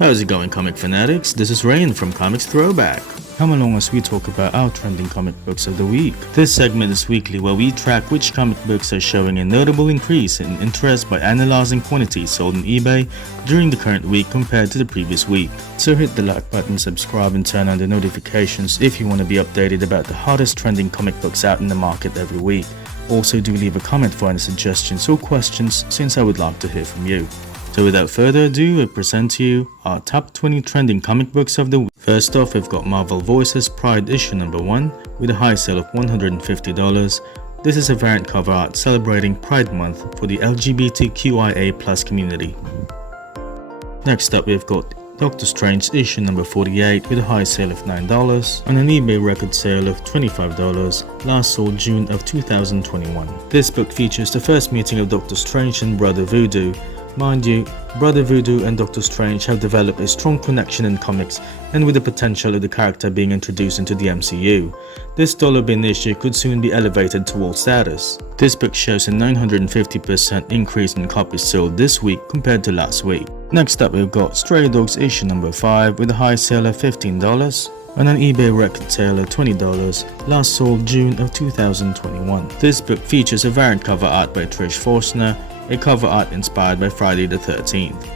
How's it going, comic fanatics? This is Rain from Comics Throwback. Come along as we talk about our trending comic books of the week. This segment is weekly where we track which comic books are showing a notable increase in interest by analyzing quantities sold on eBay during the current week compared to the previous week. So hit the like button, subscribe and turn on the notifications if you want to be updated about the hottest trending comic books out in the market every week. Also do leave a comment for any suggestions or questions since I would like to hear from you. So without further ado, I present to you our top 20 trending comic books of the week. First off, we've got Marvel Voices Pride issue number 1 with a high sale of $150. This is a variant cover art celebrating Pride Month for the LGBTQIA+ community. Next up, we've got Doctor Strange issue number 48 with a high sale of $9 and an eBay record sale of $25, last sold June of 2021. This book features the first meeting of Doctor Strange and Brother Voodoo. Mind you, Brother Voodoo and Doctor Strange have developed a strong connection in comics and with the potential of the character being introduced into the MCU. This dollar-bin issue could soon be elevated to world status. This book shows a 950% increase in copies sold this week compared to last week. Next up, we've got Stray Dogs issue number 5 with a high sale of $15 and an eBay record sale of $20, last sold June of 2021. This book features a variant cover art by Trish Forstner, a cover art inspired by Friday the 13th.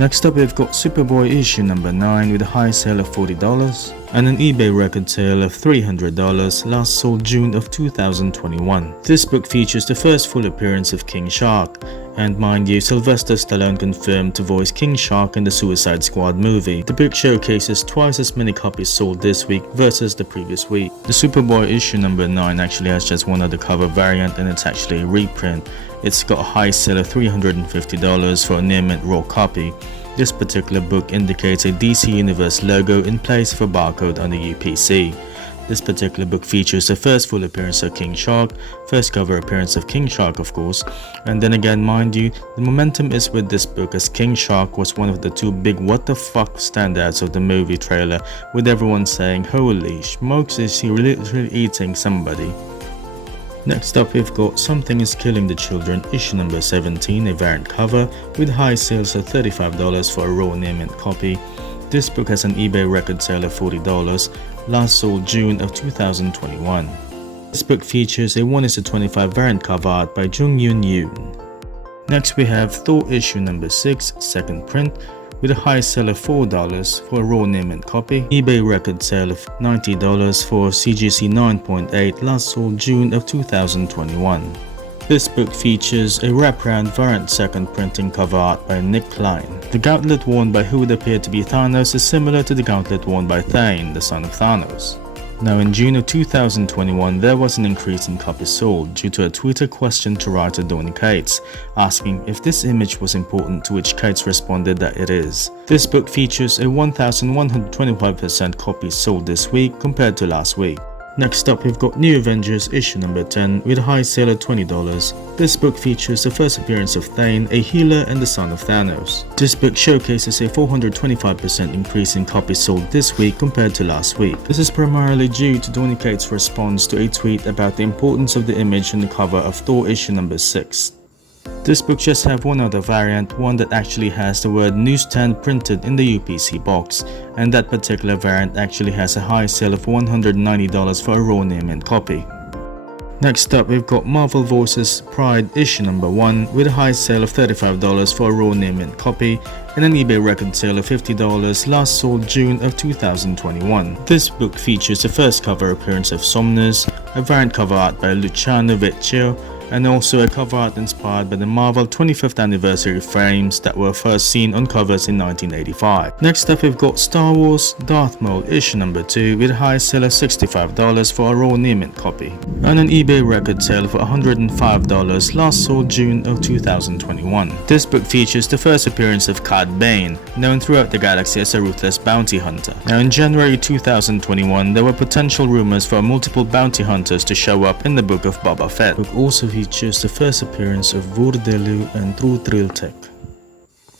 Next up, we've got Superboy issue number 9 with a high sale of $40 and an eBay record sale of $300, last sold June of 2021. This book features the first full appearance of King Shark, and mind you, Sylvester Stallone confirmed to voice King Shark in the Suicide Squad movie. The book showcases twice as many copies sold this week versus the previous week. The Superboy issue number 9 actually has just one other cover variant, and it's actually a reprint. It's got a high sale of $350 for a near mint raw copy. This particular book indicates a DC Universe logo in place of a barcode on the UPC. This particular book features the first full appearance of King Shark, first cover appearance of King Shark of course, and then again mind you, the momentum is with this book as King Shark was one of the two big what the fuck standouts of the movie trailer, with everyone saying holy smokes, is he really eating somebody. Next up, we've got Something is Killing the Children issue number 17, a variant cover with high sales of $35 for a raw near mint copy. This book has an eBay record sale of $40, last sold June of 2021. This book features a 1:25 variant cover art by Jung Yoon Yoon. Next we have Thor issue number 6, second print, with a high sale of $4 for a raw near mint copy, eBay record sale of $90 for CGC 9.8, last sold June of 2021. This book features a wraparound variant second printing cover art by Nick Klein. The gauntlet worn by who would appear to be Thanos is similar to the gauntlet worn by Thane, the son of Thanos. Now in June of 2021, there was an increase in copies sold due to a Twitter question to writer Donny Cates, asking if this image was important, to which Cates responded that it is. This book features a 1,125% copies sold this week compared to last week. Next up, we've got New Avengers issue number 10 with a high sale of $20. This book features the first appearance of Thane, a healer and the son of Thanos. This book showcases a 425% increase in copies sold this week compared to last week. This is primarily due to Donny Cates' response to a tweet about the importance of the image on the cover of Thor issue number 6. This book just have one other variant, one that actually has the word newsstand printed in the UPC box, and that particular variant actually has a high sale of $190 for a raw near mint copy. Next up, we've got Marvel Voices Pride issue number 1 with a high sale of $35 for a raw near mint copy and an eBay record sale of $50, last sold June of 2021. This book features the first cover appearance of Somnus, a variant cover art by Luciano Vecchio, and also a cover art inspired by the Marvel 25th anniversary frames that were first seen on covers in 1985. Next up, we've got Star Wars Darth Maul issue number 2 with a high sale of $65 for a raw near mint copy and an eBay record sale for $105, last sold June of 2021. This book features the first appearance of Cad Bane, known throughout the galaxy as a ruthless bounty hunter. Now in January 2021, there were potential rumors for multiple bounty hunters to show up in the book of Boba Fett. The book also features the first appearance of Vurdelu and Trutriltek.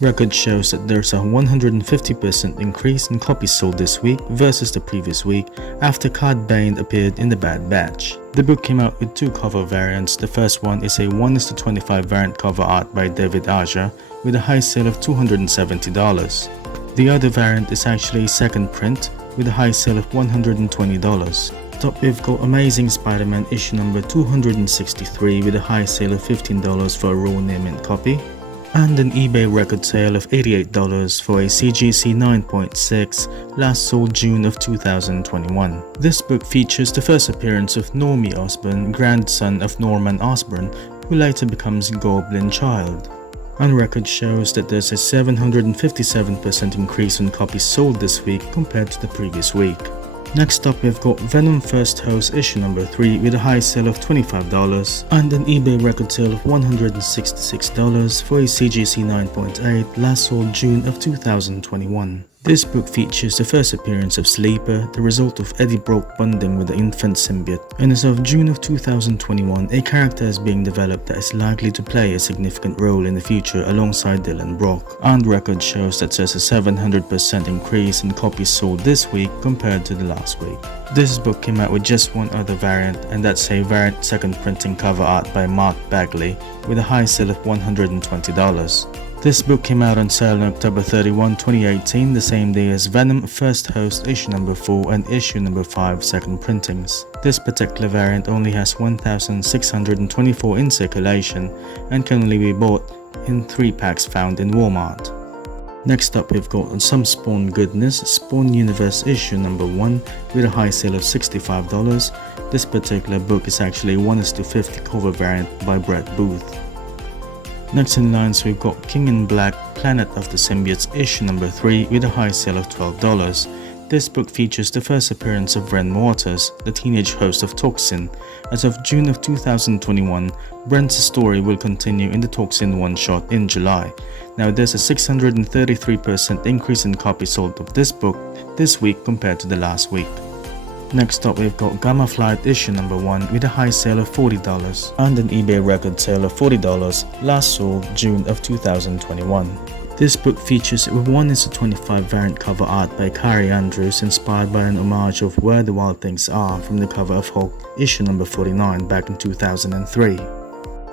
Record shows that there's a 150% increase in copies sold this week versus the previous week after Cad Bane appeared in the Bad Batch. The book came out with two cover variants. The first one is a 1:25 variant cover art by David Aja, with a high sale of $270. The other variant is actually a second print with a high sale of $120. Top we've got Amazing Spider-Man issue number 263 with a high sale of $15 for a raw near mint copy, and an eBay record sale of $88 for a CGC 9.6 last sold June of 2021. This book features the first appearance of Normie Osborn, grandson of Norman Osborn, who later becomes Goblin Child. And record shows that there's a 757% increase in copies sold this week compared to the previous week. Next up we've got Venom First House issue number 3 with a high sale of $25 and an eBay record sale of $166 for a CGC 9.8 last sold June of 2021. This book features the first appearance of Sleeper, the result of Eddie Brock bonding with the infant symbiote, and as of June of 2021, a character is being developed that is likely to play a significant role in the future alongside Dylan Brock, and record shows that there's a 700% increase in copies sold this week compared to the last week. This book came out with just one other variant, and that's a variant second printing cover art by Mark Bagley with a high sale of $120. This book came out on sale on October 31, 2018, the same day as Venom First Host issue number 4 and issue number 5 second printings. This particular variant only has 1,624 in circulation and can only be bought in 3 packs found in Walmart. Next up we've got some Spawn goodness, Spawn Universe issue number 1 with a high sale of $65. This particular book is actually a 1:50 cover variant by Brett Booth. Next in lines we've got King in Black, Planet of the Symbiotes issue number 3 with a high sale of $12. This book features the first appearance of Ren Waters, the teenage host of Toxin. As of June of 2021, Brent's story will continue in the Toxin one-shot in July. Now there's a 633% increase in copies sold of this book this week compared to the last week. Next up we've got Gamma Flight issue number 1 with a high sale of $40 and an eBay record sale of $40 last sold June of 2021. This book features a 1:25 variant cover art by Kari Andrews inspired by an homage of Where the Wild Things Are from the cover of Hulk issue number 49 back in 2003.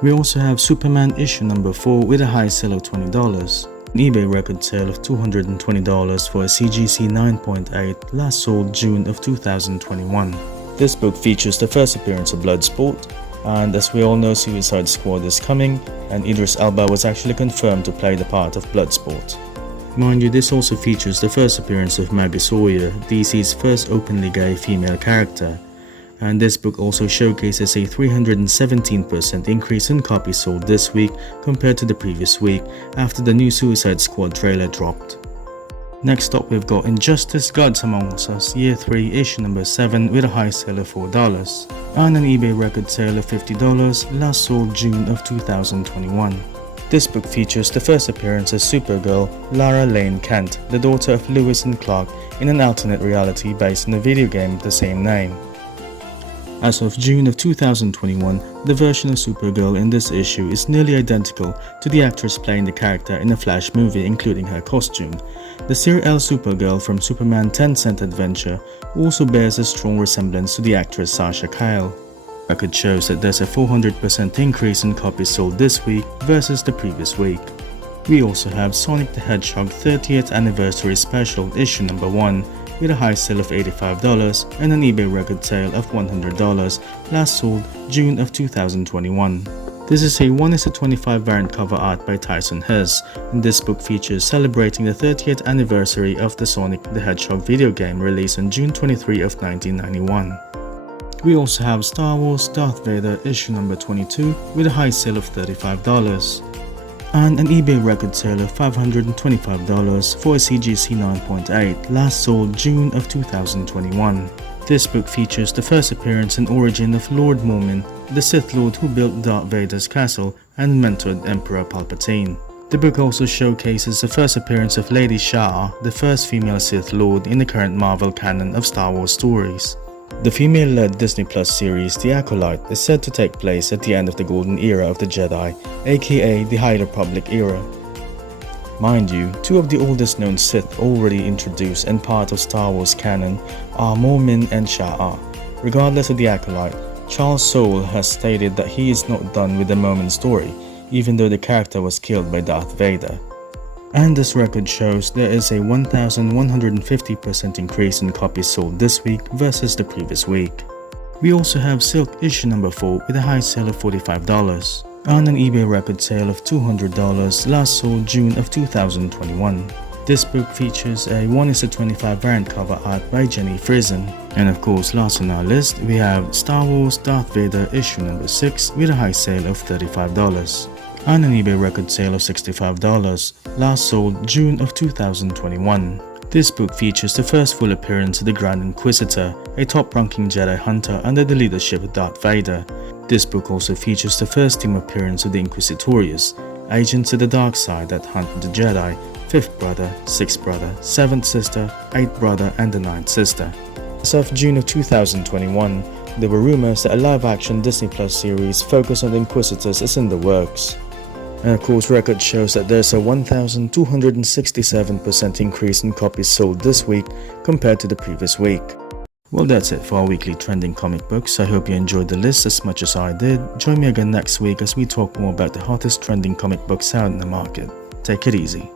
We also have Superman issue number 4 with a high sale of $20. An eBay record sale of $220 for a CGC 9.8 last sold June of 2021. This book features the first appearance of Bloodsport, and as we all know, Suicide Squad is coming, and Idris Elba was actually confirmed to play the part of Bloodsport. Mind you, this also features the first appearance of Maggie Sawyer, DC's first openly gay female character. And this book also showcases a 317% increase in copies sold this week compared to the previous week after the new Suicide Squad trailer dropped. Next up we've got Injustice Gods Among Us Year 3 issue number 7 with a high sale of $4 and an eBay record sale of $50 last sold June of 2021. This book features the first appearance of Supergirl Lara Lane Kent, the daughter of Lewis and Clark, in an alternate reality based on the video game of the same name. As of June of 2021, the version of Supergirl in this issue is nearly identical to the actress playing the character in a Flash movie, including her costume. The serial Supergirl from Superman 10 Cent Adventure also bears a strong resemblance to the actress Sasha Kyle. Record shows that there's a 400% increase in copies sold this week versus the previous week. We also have Sonic the Hedgehog 30th Anniversary Special issue number 1 with a high sale of $85 and an eBay record sale of $100 last sold June of 2021. This is a 1:25 variant cover art by Tyson Hess, and this book features celebrating the 30th anniversary of the Sonic the Hedgehog video game released on June 23 of 1991. We also have Star Wars Darth Vader issue number 22 with a high sale of $35. And an eBay record sale of $525 for a CGC 9.8 last sold June of 2021. This book features the first appearance and origin of Lord Mormon, the Sith Lord who built Darth Vader's castle and mentored Emperor Palpatine. The book also showcases the first appearance of Lady Shah, the first female Sith Lord in the current Marvel canon of Star Wars stories. The female-led Disney Plus series The Acolyte is said to take place at the end of the Golden Era of the Jedi, aka the High Republic era. Mind you, 2 of the oldest known Sith already introduced and part of Star Wars canon are Mormon and Shah. Regardless of The Acolyte, Charles Soule has stated that he is not done with the Mormon story. even though the character was killed by Darth Vader. And this record shows there is a 1,150% increase in copies sold this week versus the previous week. We also have Silk issue number 4 with a high sale of $45, and an eBay record sale of $200 last sold June of 2021. This book features a 1:25 variant cover art by Jenny Frison. And of course, last on our list, we have Star Wars Darth Vader issue number 6 with a high sale of $35, and an eBay record sale of $65, last sold June of 2021. This book features the first full appearance of the Grand Inquisitor, a top-ranking Jedi Hunter under the leadership of Darth Vader. This book also features the first team appearance of the Inquisitorius, agents of the dark side that hunt the Jedi, 5th brother, 6th brother, 7th sister, 8th brother, and the 9th sister. As of June of 2021, there were rumors that a live-action Disney Plus series focused on the Inquisitors is in the works. And of course, record shows that there's a 1,267% increase in copies sold this week compared to the previous week. Well, that's it for our weekly trending comic books. I hope you enjoyed the list as much as I did. Join me again next week as we talk more about the hottest trending comic books out in the market. Take it easy.